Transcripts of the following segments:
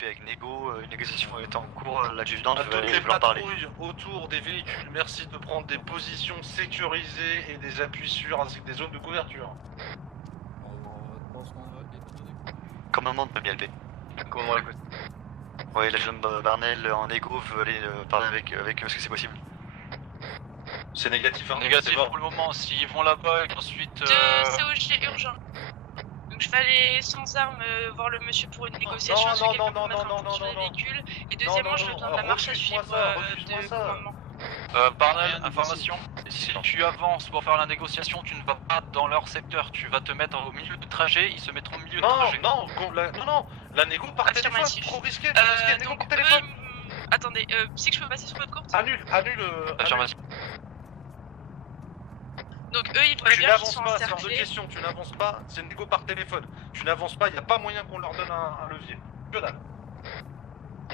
occupé avec Nego, une négociation est en cours, l'adjudant À veut toutes les en parler. patrouilles autour des véhicules, merci de prendre des positions sécurisées et des appuis sûrs ainsi que des zones de couverture. Commandement de Miel B. Commandement l'écoute. Oui, l'adjudant Barnell en Nego veut aller parler avec eux, est-ce que c'est possible? C'est négatif, hein. Négatif pour le moment, s'ils vont là-bas et qu'ensuite... COG urgent. Donc je vais aller sans armes voir le monsieur pour une négociation. non, sur non, quelqu'un non, pour mettre non, un non, sur les non, véhicules. Et deuxièmement, je lui donne la marche à suivre refuse-moi de ça. commandement. Barnell, information, si tu avances pour faire la négociation, tu ne vas pas dans leur secteur, tu vas te mettre au milieu du trajet, ils se mettront au milieu du trajet. Non, la négo par téléphone, Affirmatif. trop risqué, négo Donc par téléphone. attendez, c'est que je peux passer sur votre courte? Annule. Affirmatif. Donc eux ils voient Tu bien qu'ils n'avances sont pas, c'est hors de encerclés. question, tu n'avances pas, c'est négo par téléphone. Tu n'avances pas, il n'y a pas moyen qu'on leur donne un levier. Que dalle.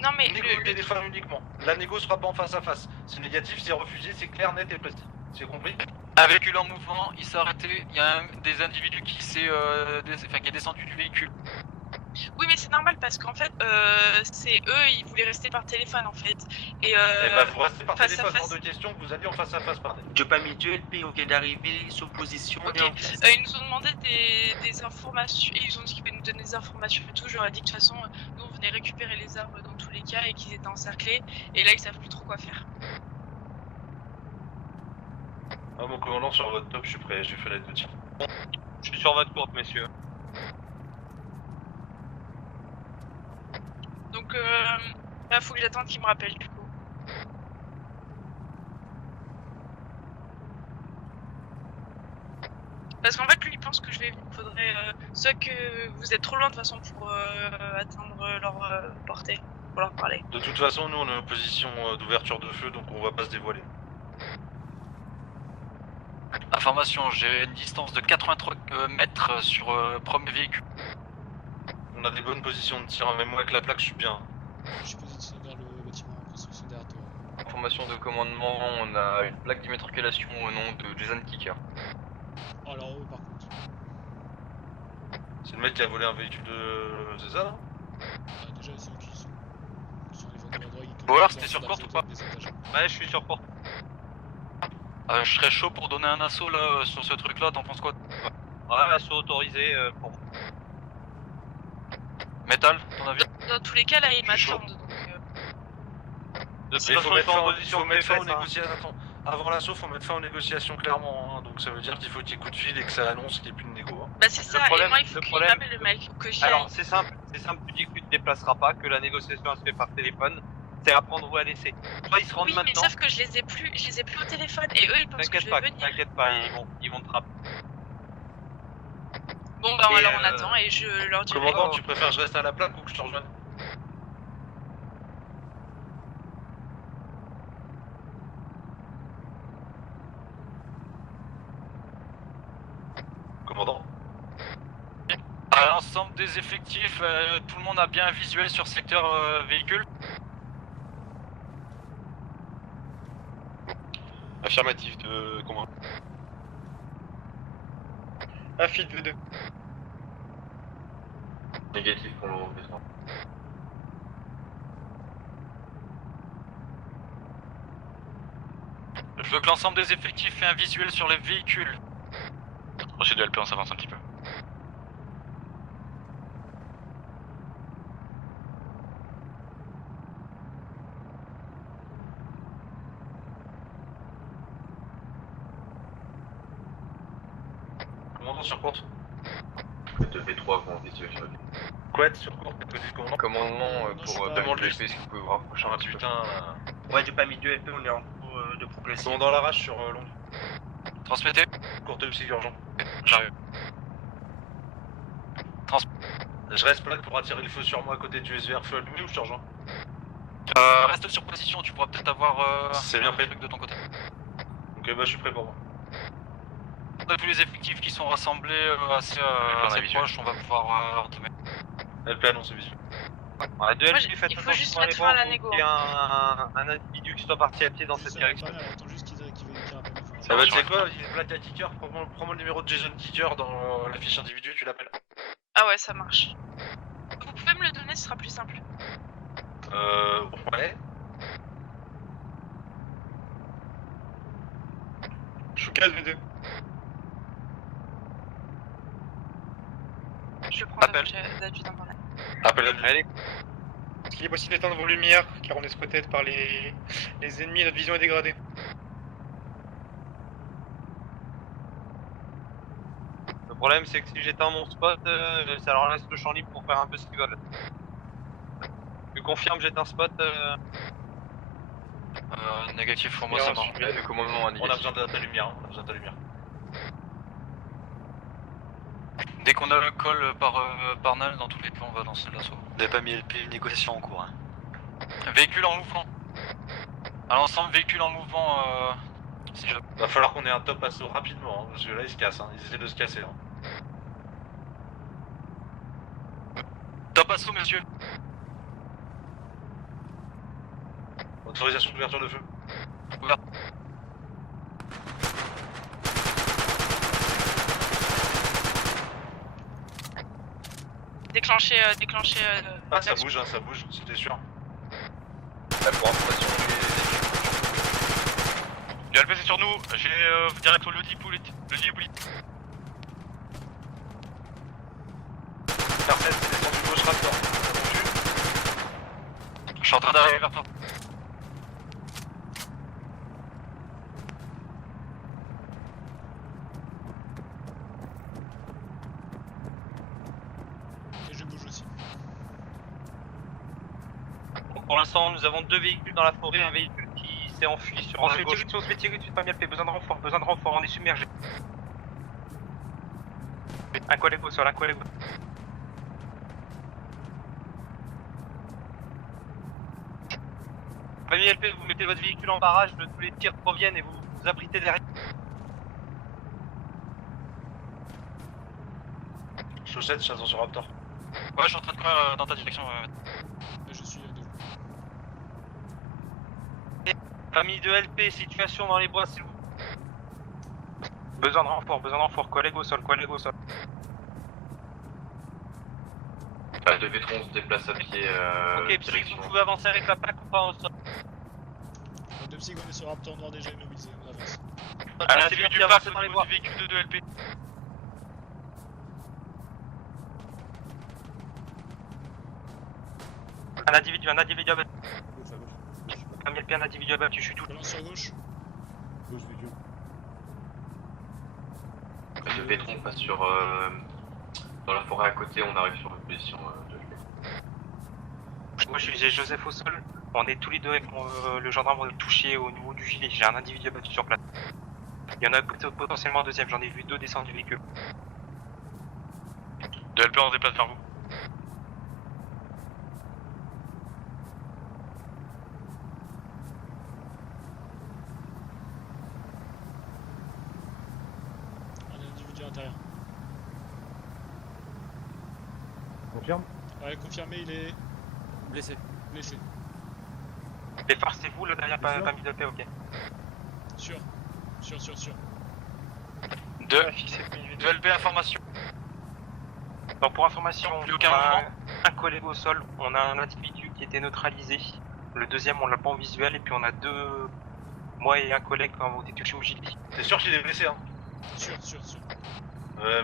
Non mais Négo au téléphone uniquement. La négo sera pas en face à face. C'est négatif, c'est refusé, c'est clair, net et précis. C'est compris? Un véhicule en mouvement, il s'est arrêté, il y a des individus qui qui est descendu du véhicule. oui mais c'est normal parce qu'en fait c'est eux ils voulaient rester par téléphone en fait. Et vous restez par face à téléphone, face. hors de question que vous alliez en face à face, pardon. Je pas mis Dieu, LP, ok d'arriver, sur position Ok. et en place. Ils nous ont demandé des informations, et ils ont dit qu'ils pouvaient nous donner des informations et tout. Je leur ai dit que de toute façon, nous on venait récupérer les armes dans tous les cas et qu'ils étaient encerclés. Et là ils savent plus trop quoi faire. Ah, mon commandant, sur votre top, je suis prêt, j'ai fait l'aide de tir. Je suis sur votre courte, messieurs. Donc faut que j'attende qu'ils me rappellent du coup. Parce qu'en fait lui il pense que je vais venir. Il faudrait soit que vous êtes trop loin de toute façon pour atteindre leur portée, pour leur parler. De toute façon, nous on est en position d'ouverture de feu, donc on va pas se dévoiler. Information, j'ai une distance de 83 mètres sur premier véhicule. On a des bonnes positions de tir, même moi avec la plaque, je suis bien. Je suis positionné vers le bâtiment en construction derrière toi. Information de commandement, on a une plaque d'immatriculation au nom de Jason Kicker. Oh, alors eux par contre. C'est le mec qui a volé un véhicule de César, là? Déjà c'est eux qui sont les vendeurs de drogue. Bon, alors, c'était sur courte ou pas? Ouais, je suis sur courte. Je serais chaud pour donner un assaut là sur ce truc là, t'en penses quoi? Ouais, assaut autorisé pour... Métal, ton avis? Dans tous les cas là ils Je suis chaud. m'attendent. De toute Il façon, faut ils mettre sont fin, en position de aux défaite, hein. négociations. Avant l'assaut, faut mettre fin aux négociations clairement, hein. Donc ça veut dire qu'il faut qu'il y ait coup de fil et que ça annonce qu'il n'y ait plus de négo. Hein. Bah c'est ça, problème- et moi il faut le qu'il problème- m'appelle le mec, que j'y aille. Alors, c'est simple, tu dis que tu te déplaceras pas, que la négociation elle se fait par téléphone, c'est à prendre ou à laisser. Toi, ils se rendent Oui mais maintenant, sauf que je les ai plus au téléphone et eux ils pensent que je vais venir. t'inquiète pas, ils vont te rappeler. Bon bah Et, alors on attend et je leur dirai. Commandant, tu préfères que je reste à la plaque ou que je te rejoigne? Commandant? À l'ensemble des effectifs, tout le monde a bien un visuel sur secteur véhicule. Affirmatif de comment? Affit de 2. Négatif pour le remplacement. Je veux que l'ensemble des effectifs ait un visuel sur les véhicules. Reçu de LP, on s'avance un petit peu. Commandant sur courte? De V3 vont visuel sur le Quet sur courte, côté du commandant. Commandement Non, pour demande WP, juste. est-ce que vous pouvez vous rapprocher un Ah petit peu? putain. Ouais, j'ai pas mis Dieu, LP, on est en cours de progression. Commandant l'arrache sur longue. Transmettez. Courte psy urgent. J'arrive. Je reste plaque pour attirer le feu sur moi à côté du SVR feu allumé ou je te rejoins? Reste sur position, tu pourras peut-être avoir C'est bien un fait. truc de ton côté. Ok, bah je suis prêt pour moi. On a tous les effectifs qui sont rassemblés assez proches, on va pouvoir entamer. LP annonce visuel. Ouais, de Moi, LP, faites il faut attention juste dans les mettre fin à la bancs, négo. qu'il y ait un individu qui soit parti à pied dans cette direction. Attends juste qu'ils rappellent. Ah bah tu sais quoi, il est plaque à Kicker, prends-moi le numéro de Jason Kicker dans la fiche individu, tu l'appelles. Ah ouais ça marche. Vous pouvez me le donner ce sera plus simple. Ouais. Je suis calme, V2. Je prends Appel. d'adjudant dans la... Appel à Allez, Est-ce qu'il est possible d'éteindre vos lumières, car on est peut-être par les ennemis et notre vision est dégradée. le problème c'est que si j'éteins mon spot, ça leur laisse le champ libre pour faire un peu ce qu'ils veulent. Tu confirmes, j'éteins spot. Négatif pour moi, ça marche. Le commandement On a négatif. besoin de ta lumière, on a besoin de ta lumière. Dès qu'on a le call par NAL, dans tous les cas, on va lancer l'assaut. Vous n'avez pas mis LP, une négociation en cours. Hein. Véhicule en mouvement. À l'ensemble, véhicule en mouvement. Si je... Va falloir qu'on ait un top assaut rapidement, hein, parce que là ils se cassent, hein. Ils essaient de se casser. Hein. Top assaut, monsieur. Autorisation d'ouverture de feu. Ouvert. Déclencher. Ah ça bouge, c'était sûr. Pour information, Du LP, c'est sur nous. J'ai direct au Lodi Poulet. Personne, c'est descendu gauche raptor. Je suis en train d'arriver vers toi. Et je bouge aussi. Pour l'instant, nous avons 2 véhicules dans la forêt, un véhicule qui s'est enfui sur On la se fait gauche. tirer dessus, on se fait tirer dessus, pas bien fait, besoin de renfort, on est submergé. Un collègue au sol, un collègue au sol. Famille LP, vous mettez votre véhicule en barrage, tous les tirs proviennent et vous vous abritez derrière. Chaussette, chasse sur raptor. Ouais, je suis en train de courir dans ta direction. Là, je suis devant. Famille de LP, situation dans les bois, s'il vous plaît. Besoin de renfort, collègue au sol, La 2 V3 se déplace à pied. Ok, Psy, vous pouvez avancer avec la plaque ou pas au sol. De psy, on est sur Raptor Noir déjà immobilisé, on avance. Ah, la c'est cellule bien, du avance pack dans au les niveau bois. du véhicule de LP. Un individu abattu. Famille LP, un individu abattu, je suis tout. Balance sur gauche. La 2 V3 passe sur. Dans la forêt à côté, on arrive sur une position de Moi je suis Joseph au sol. On est tous les deux avec le gendarme, on est touché au niveau du gilet. J'ai un individu abattu sur place. Il y en a potentiellement un deuxième, j'en ai vu 2 descendre du véhicule. De LP, on se déplace vers vous. Un individu à l'intérieur. Confirme. Ouais, confirmé, il est Blessé. blessé. Les phares c'est vous là derrière, pas mis de paix, ok. Sûr. De LP, information. Donc pour information, Plus aucun on a mouvement. un collègue au sol, on a un individu qui était neutralisé. Le deuxième on l'a pas en visuel et puis on a 2... Moi et un collègue qui ont été touchés au gilet. T'es sûr qu'il est blessé, hein? Sûr.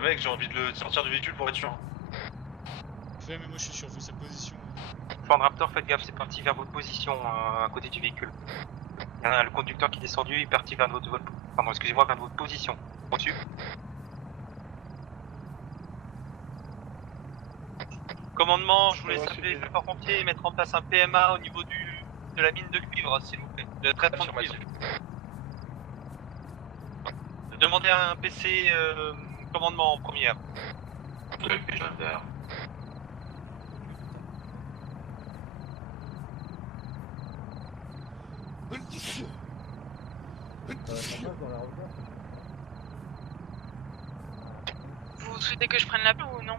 Mec, j'ai envie de le sortir du véhicule pour être sûr. Fais, mais moi je suis sûr, vu sa position. Ford Raptor, faites gaffe, c'est parti vers votre position à côté du véhicule. Il y en a le conducteur qui est descendu, il est parti vers votre position. Au-dessus. Commandement, je voulais appeler les sapeurs-pompiers et mettre en place un PMA au niveau de la mine de cuivre, s'il vous plaît. De traitement de cuivre. Demandez un PC commandement en première. 2 LP, j'arrive derrière. Vous souhaitez que je prenne l'appel ou non?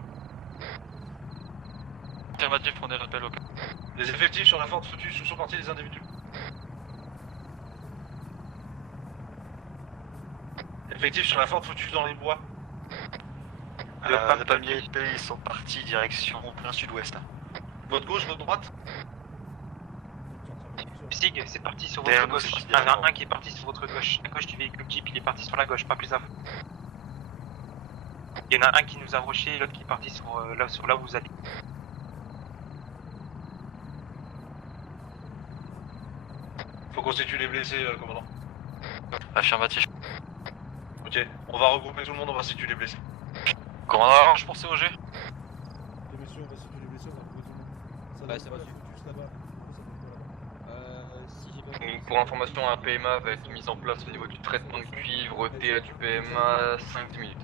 Affirmatif, prenez l'appel au cas. Les effectifs sur la forte foutue sont partis des individus. Effectifs sur la forte foutue dans les bois. Les familles LP, ils sont partis direction plein sud-ouest. Votre gauche, votre droite? Sig, c'est parti sur Derrière votre nous, gauche. c'est Il y en derrière a un qui est parti sur votre gauche. La gauche du véhicule Jeep, il est parti sur la gauche, pas plus d'infos. Il y en a un qui nous a rushé et l'autre qui est parti sur là où vous allez. Faut constituer les blessés, commandant. Affirmatif. Ok, on va regrouper tout le monde, on va situer les blessés. Commandant, je pour COG. Les messieurs, on va situer les blessés, on va retrouver tout le monde. Ça Ouais, va c'est être reçu. juste là-bas. Ça va être là-bas. Si j'ai pas compris, Pour information, un PMA va être mis en place au niveau du traitement de cuivre, TA du PMA, 5-10 minutes.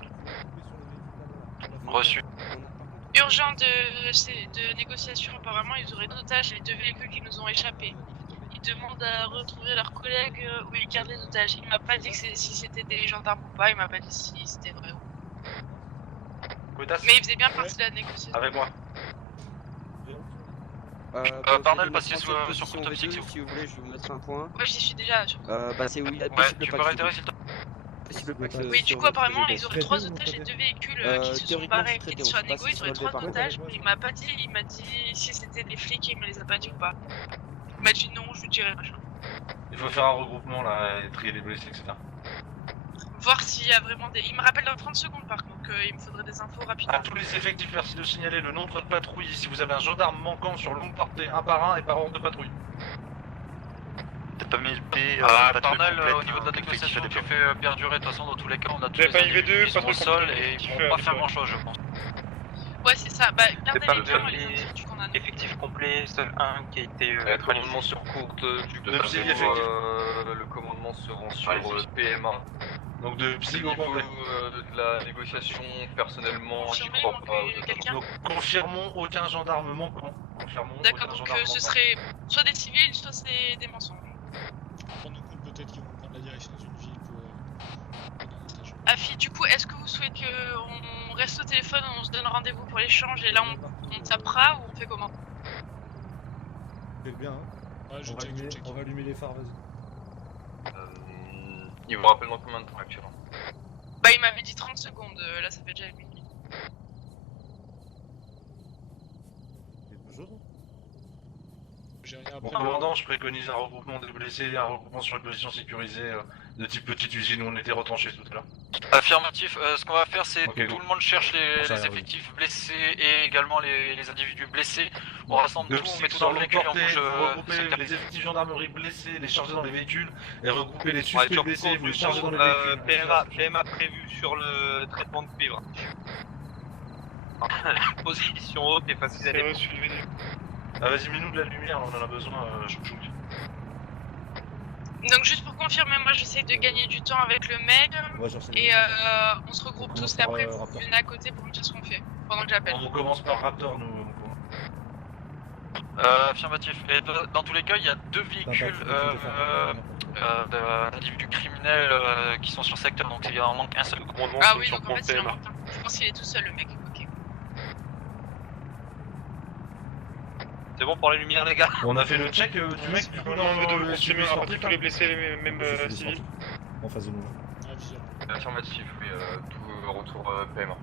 Reçu. Urgent de négociation, apparemment ils auraient d'otages les 2 véhicules qui nous ont échappé. Ils demandent à retrouver leurs collègues où ils gardent les otages. Il m'a pas dit que si c'était des gendarmes ou pas, il m'a pas dit si c'était vrai ou pas. Cotas, Mais il faisait bien partie de la négociation. avec moi. Parnell, passez sur Protopsique, si vous voulez, je vais vous mettre un point. Moi j'y suis déjà. C'est où il y a Ouais, possible tu peux pack réitérer s'il te plaît. possible pack Oui, du sur coup, votre apparemment, GD. ils auraient 3 otages et 2 véhicules qui se sont théoriquement, barrés, c'est qui traité, étaient sur on la sait pas négo, si ils c'est auraient relevé 3 par otages, mais il m'a pas dit, il m'a dit si c'était des flics et il me les a pas dit ou pas. Il m'a dit non, je lui dirai machin. Il faut faire un regroupement là, et trier les blessés, etc. Voir s'il y a vraiment des. Il me rappelle dans 30 secondes par contre, donc il me faudrait des infos rapidement. À tous les effectifs, merci de signaler le nombre de patrouilles. Si vous avez un gendarme manquant sur longue portée, un par un et par ordre de patrouille. T'as pas mis le P, Parnell, au niveau de la négociation, tu fais perdurer. De toute façon, dans tous les cas, on a tous J'avais les pas une individus V2, qui sont pas au trop sol compliqué, et ils effectif, vont pas faire différent. grand chose, je pense. Ouais, c'est ça, bah gardez pas les besoin points et de les les- individus qu'on a. Effectif complet, seul un qui a été Commandement sur courte du De psy, effectif. le commandement se rend sur Allez, PMA. Donc de Au psy niveau complet. de la négociation, personnellement, j'y Confirmé, crois manque pas. aux quelqu'un. Donc confirmons aucun gendarme manquant. Confirmons D'accord, aucun donc gendarme ce manquant. serait soit des civils, soit c'est des mensonges. Prendre en compte peut-être qu'ils vont prendre la direction d'une ville pour prendre un otage. Afi, du coup, est-ce que vous souhaitez qu'on reste au téléphone, on se donne rendez-vous pour l'échange et là on tapera ou on fait comment? Fais le bien, hein. Ouais, je check, je check. On va allumer les phares, vas-y. Il vous rappelle dans combien de temps actuellement? Bah il m'avait dit 30 secondes, là ça fait déjà une minute. Il est toujours. J'ai rien Bon, après. commandant, je préconise un regroupement des blessés, un regroupement sur une position sécurisée de type petite usine où on était retranchés tout à l'heure. Affirmatif, ce qu'on va faire c'est Ok, tout go. le monde cherche Bon, ça a les l'air, oui. effectifs blessés et également les individus blessés. On rassemble De tout, on psy met tout sur dans le longue véhicule et on portée, bouge regrouper secteur. les effectifs gendarmerie blessés, les charger dans les véhicules et regrouper les Ouais, suspects sur blessés, vous les chargez dans les véhicules. PMA prévu sur le traitement de cuivre. Position haute et facile à C'est reçu le V2. Ah vas-y, mets-nous de la lumière, on en a besoin, chouk chouk. Donc juste pour confirmer, moi j'essaie de gagner du temps avec le mail Ouais, j'en sais et on se regroupe tous et après vous venez à côté pour me dire ce qu'on fait pendant que j'appelle. On commence par Raptor, nous. Affirmatif. Et dans tous les cas, il y a 2 véhicules d'individus criminels qui sont sur le secteur, donc il en manque un seul. Ah oui, donc en fait il en manque un. Je pense qu'il est tout seul le mec. Ok. C'est bon pour les lumières, les gars? On a fait le check du mec du coup dans le continue suivi à sportif. tous les blessés, même civils. En face de nous. Ah, visuel. Affirmatif, oui, tout retour PMA.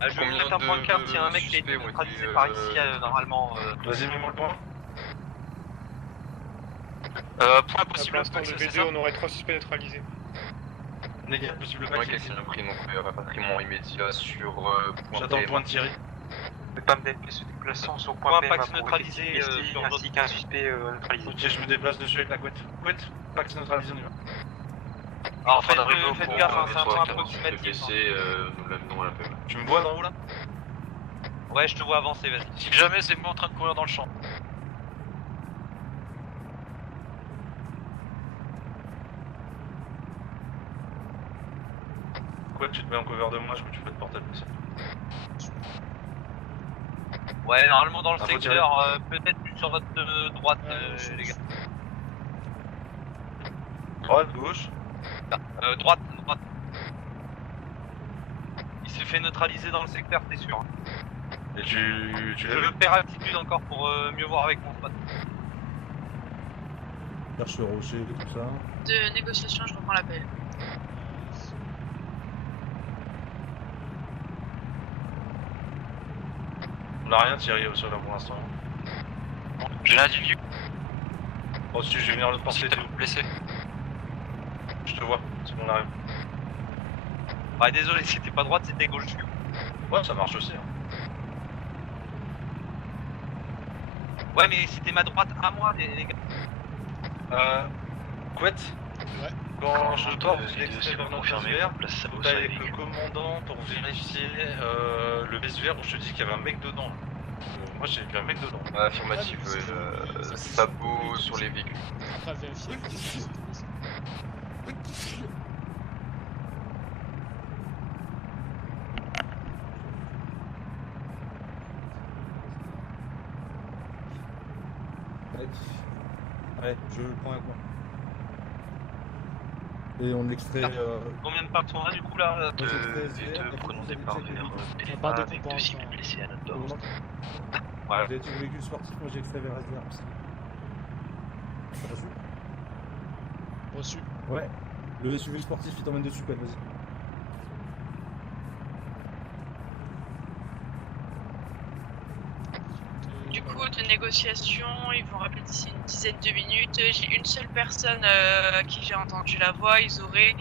Ah, je vais vous Combien mettre un point de carte, il y a un de mec qui a été suspects ont été, neutralisé par ici, normalement. Vas-y, mets-moi le point. Point Pour possible, l'instant, le c'est V2, ça? on aurait 3 suspects neutralisés. Négatif, possible Ouais, pas. qu'est-ce qu'il a pris, donc rapatriement immédiat sur point J'attends le PMA. point de Thierry. Le PAM d'FP se déplaçant sur point Point PMA Pax pour neutralisé, effectif blessé, sur ainsi votre- qu'un suspect neutralisé. Ok, je me déplace dessus avec la couette. Couette, Pax neutralisé, on y va. Alors Enfin, d'arriver au faites point, gaffe, hein, c'est un soit point qu'il y a approximatif. blessé, nous l'amenons à la PMA. Tu me vois d'en haut là? Ouais, je te vois avancer, vas-y. Si jamais c'est moi en train de courir dans le champ. Couette, tu te mets en cover de moi, je peux que tu peux te porter le blessé. Ouais, normalement dans le Ah, faut secteur, peut-être plus sur votre droite, les gars. Droite, gauche. Droite. Il s'est fait neutraliser dans le secteur, t'es sûr. Et tu l'as vu? Je perds altitude encore pour mieux voir avec mon spot. Cherche le rocher, tout ça. De négociation, je reprends l'appel. On a rien tiré au sol là pour l'instant. J'ai l'individu. Reçu, je vais venir le porter. Blessé. Je te vois, c'est bon, on arrive. Ah désolé, c'était pas droite, c'était gauche. Ouais, ça marche aussi. Hein. Ouais, mais c'était ma droite à moi, les gars. Couette. Ouais. Quand je porte si vous l'extrait confirmez, vert, place ça vous vous allez savez avec le commandant pour vérifier le vest vert où je te dis qu'il y avait un mec dedans. Moi j'ai vu un mec dedans. Affirmatif, sabot sur les véhicules. Après, vérifier. Ouais, je le prends avec moi. Et on extrait. Combien de parts on a du coup là? prenons des parts vers Pas de avec 2 cibles blessés à notre bord. Ouais. Vous avez tout le véhicule sportif, moi j'ai extrait vers SVR aussi. T'as reçu? Reçu. Ouais. Le SUV sportif il t'emmène dessus, vas-y. Du coup, de négociation, ils vont rappeler d'ici une dizaine de minutes. J'ai une seule personne à qui j'ai entendu la voix. Ils auraient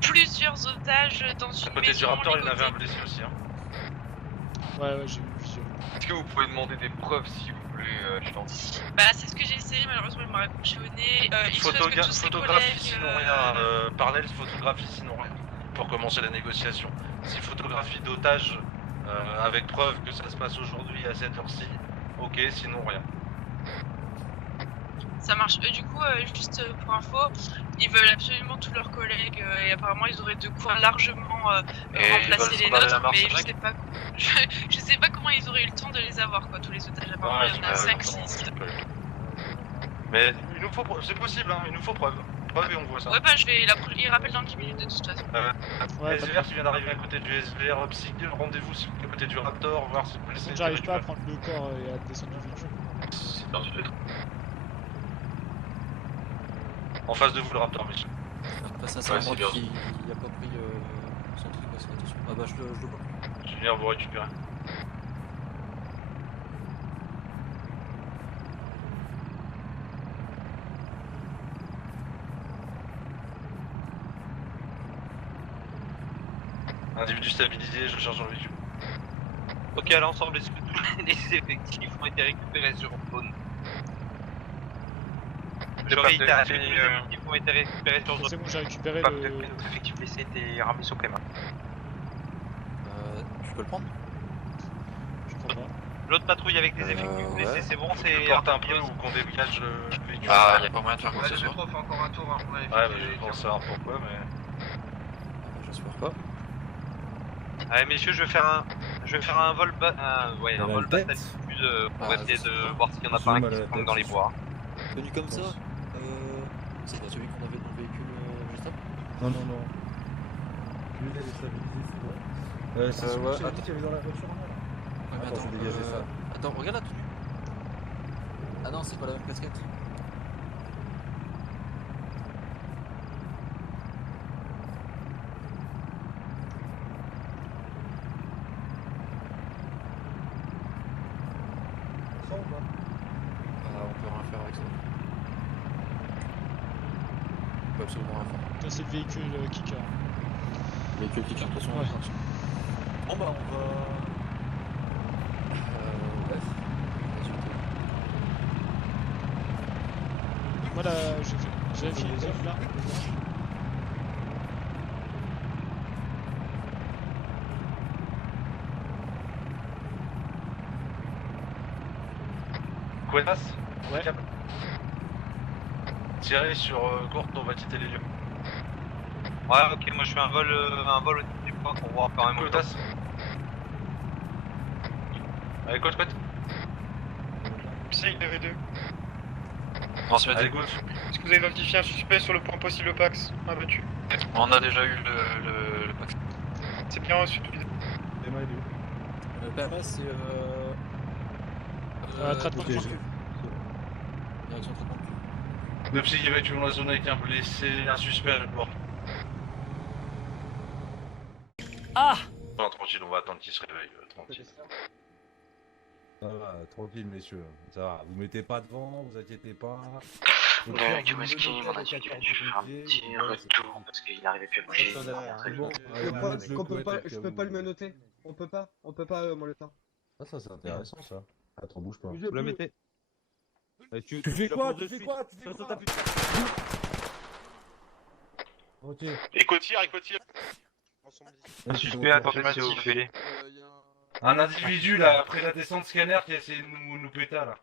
plusieurs otages dans une À côté maison. du Raptor, il y en avait un ligotés. blessé aussi. Hein. Ouais, j'ai eu vision. Est-ce que vous pouvez demander des preuves s'il vous plaît, Chance? Bah, c'est ce que j'ai essayé, malheureusement, il m'a raccroché au nez. Il se fait que tous ses Photographie collègues. sinon rien. Parallèle, photographie sinon rien. Pour commencer la négociation. Si photographie d'otage avec preuve que ça se passe aujourd'hui à cette heure-ci, ok, sinon rien. Ça marche. Du coup, juste pour info, ils veulent absolument tous leurs collègues et apparemment ils auraient de quoi largement Et ils remplacer veulent les sauver la nôtres, Mars mais je avec sais pas, je sais pas comment ils auraient eu le temps de les avoir, quoi, tous les otages. Apparemment, il y en a 5-6. Mais il nous faut, c'est possible, hein, il nous faut preuve. Preuve et on voit ça. Ouais, bah je vais. Il rappelle dans 10 minutes de toute façon. Ouais, SVR, tu viens d'arriver à côté du SVR Psy, rendez-vous à côté du Raptor, voir si vous laissez. J'arrive pas à prendre le corps et à descendre du véhicule. C'est perdu de En face de vous, le Raptor, monsieur. Après, ça, c'est Ouais, moi c'est bien. qui a pas pris son truc, ouais, attention. Ah bah, je le vois. Je vais venir vous récupérer. Individu stabilisé, je charge dans le véhicule. Ok, à l'ensemble, est-ce que tous les effectifs ont été récupérés sur zone? Je réitère, est-ce que tous les effectifs ont été récupérés sur zone? C'est bon, j'ai récupéré Pas le. que notre effectif blessé était ramené sur Clément. Je peux le prendre? Je crois pas. L'autre patrouille avec des effectifs blessés, ouais. c'est bon, On c'est porte un peu ou qu'on dégage le véhicule. Ah, y'a pas moyen de faire quoi que Ouais, ce le soit. métro fait encore un tour, hein, on a Ouais, mais effectué je pense savoir pourquoi, mais. J'espère pas. Allez messieurs, je vais faire un vol Elle a un vol le basse tête. altitude pour Ah, essayer je de sais pas. voir s'il y en a Je pas un zoome à qui la se trompe tête, dans les je bois. Tenu comme ça, c'est pas celui qu'on avait dans le véhicule juste après? Non, non, non. Lui, il est stabilisé, c'est vrai. C'est celui ouais, que j'avais dit qu'il y avait dans la voiture en bas, là. Ouais, mais Attends, je vais dégager ça. Attends, regarde la tenue. Ah non, c'est pas la même casquette. Ça ou pas? Ah, on peut rien faire avec ça. On peut absolument rien faire. Ça, c'est le véhicule kicker. Véhicule qui tient de toute façon. Ouais. Bon bah on va... Ouais. Moi là, j'ai vérifié les œufs là. Quenas. Ouais. Tirez sur courte, on va quitter les lieux. Ouais, ok, moi je fais un vol au dessus du point pour voir quand même. Quenas. Allez, côte. Psy, 2v2. Ensuite, Allez, gauche. Est-ce que vous avez identifié un suspect sur le point possible Pax abattu? on a déjà eu le pack. C'est bien reçu. Emma, il est où? Le PMS c'est traitement de ok, cul. Direction traitement de cul. Le psy qui évacue dans la zone avec un blessé, un suspect à bord. Ah! Non, tranquille, on va attendre qu'il se réveille, tranquille. Ça va, tranquille, messieurs. Ça va, vous mettez pas devant, vous inquiétez pas. Kumeski m'en a dit qu'il a dû faire un petit retour parce qu'il n'arrivait plus à bouger. Bon, Je peux pas le menotter. On peut pas moi le temps. Ah, ça c'est intéressant ça. Attends, bouge pas. Vous la mettez. Tu fais quoi? Tu fais quoi? Ok. Éco tir. Un suspect à tentative au fêlé. Un individu là, après la descente scanner qui a essayé de nous péter là.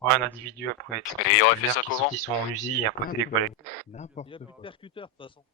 Ouais, un individu après. Et il aurait fait ça comment? Ils sont en usine et à côté des collègues. Il a plus de percuteur de toute façon.